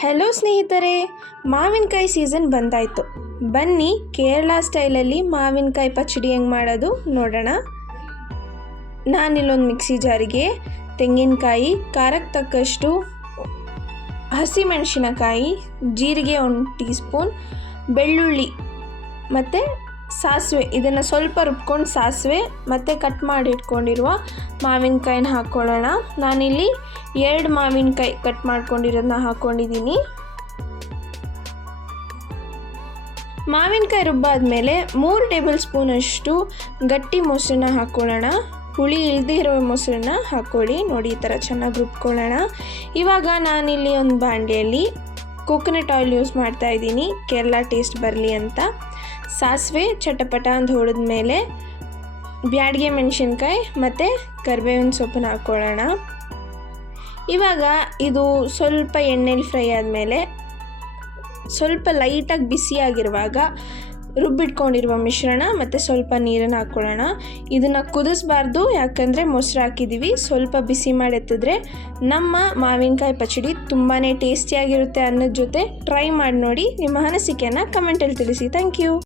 Hello ಸ್ನೇಹಿತರೆ. ಮಾವಿನಕಾಯಿ season ಬಂದಾಯಿತು. ಬನ್ನಿ, ಕೇರಳ ಸ್ಟೈಲಲ್ಲಿ ಮಾವಿನಕಾಯಿ ಪಚ್ಚಡಿ ಹೆಂಗೆ ಮಾಡೋದು ನೋಡೋಣ. ನಾನಿಲ್ಲೊಂದು ಮಿಕ್ಸಿ ಜಾರಿಗೆ ತೆಂಗಿನಕಾಯಿ ಖಾರಕ್ಕೆ ತಕ್ಕಷ್ಟು ಹಸಿಮೆಣಸಿನಕಾಯಿ, ಜೀರಿಗೆ ಒಂದು ಟೀ ಸ್ಪೂನ್ ಬೆಳ್ಳುಳ್ಳಿ ಮತ್ತು ಸಾಸಿವೆ, ಇದನ್ನು ಸ್ವಲ್ಪ ರುಬ್ಕೊಂಡು ಸಾಸಿವೆ ಮತ್ತು ಕಟ್ ಮಾಡಿ ಇಟ್ಕೊಂಡಿರುವ ಮಾವಿನಕಾಯಿನ ಹಾಕ್ಕೊಳ್ಳೋಣ ನಾನಿಲ್ಲಿ ಎರಡು ಮಾವಿನಕಾಯಿ ಕಟ್ ಮಾಡ್ಕೊಂಡಿರೋದನ್ನ ಹಾಕ್ಕೊಂಡಿದ್ದೀನಿ ಮಾವಿನಕಾಯಿ ರುಬ್ಬಾದ್ಮೇಲೆ ಮೂರು ಟೇಬಲ್ ಸ್ಪೂನಷ್ಟು ಗಟ್ಟಿ ಮೊಸರನ್ನ ಹಾಕ್ಕೊಳ್ಳೋಣ ಹುಳಿ ಇಲ್ಲದೆ ಇರೋ ಮೊಸರನ್ನ ಹಾಕ್ಕೊಳ್ಳಿ ನೋಡಿ, ಈ ಥರ ಚೆನ್ನಾಗಿ ರುಬ್ಕೊಳ್ಳೋಣ. ಇವಾಗ ನಾನಿಲ್ಲಿ ಒಂದು ಬಾಂಡೆಯಲ್ಲಿ ಕೋಕೋನಟ್ ಆಯಿಲ್ ಯೂಸ್ ಮಾಡ್ತಾ ಇದ್ದೀನಿ. ಕೇರಳ ಟೇಸ್ಟ್ ಬರಲಿ ಅಂತ. ಸಾಸಿವೆ ಚಟಪಟ ಅಂತ ಹೊಡೆದ್ಮೇಲೆ ಬ್ಯಾಡಿಗೆ ಮೆಣಸಿನ್ಕಾಯಿ ಮತ್ತು ಕರಿಬೇವಿನ ಸೊಪ್ಪನ್ನ ಹಾಕ್ಕೊಳ್ಳೋಣ ಇವಾಗ ಇದು ಸ್ವಲ್ಪ ಎಣ್ಣೆಲಿ ಫ್ರೈ ಆದಮೇಲೆ ಸ್ವಲ್ಪ ಲೈಟಾಗಿ ಬಿಸಿಯಾಗಿರುವಾಗ ರುಬ್ಬಿಟ್ಕೊಂಡಿರುವ ಮಿಶ್ರಣ ಮತ್ತು ಸ್ವಲ್ಪ ನೀರನ್ನು ಹಾಕ್ಕೊಳ್ಳೋಣ. ಇದನ್ನು ಕುದಿಸ್ಬಾರ್ದು, ಯಾಕಂದರೆ ಮೊಸರು ಹಾಕಿದ್ದೀವಿ ಸ್ವಲ್ಪ ಬಿಸಿ ಮಾಡಿ ಎತ್ತಿದ್ರೆ ನಮ್ಮ ಮಾವಿನಕಾಯಿ ಪಚಡಿ ತುಂಬಾ ಟೇಸ್ಟಿಯಾಗಿರುತ್ತೆ ಅನ್ನೋದ ಜೊತೆ ಟ್ರೈ ಮಾಡಿ ನೋಡಿ. ನಿಮ್ಮ ಅನಿಸಿಕೆಯನ್ನು ಕಮೆಂಟಲ್ಲಿ ತಿಳಿಸಿ. Thank you.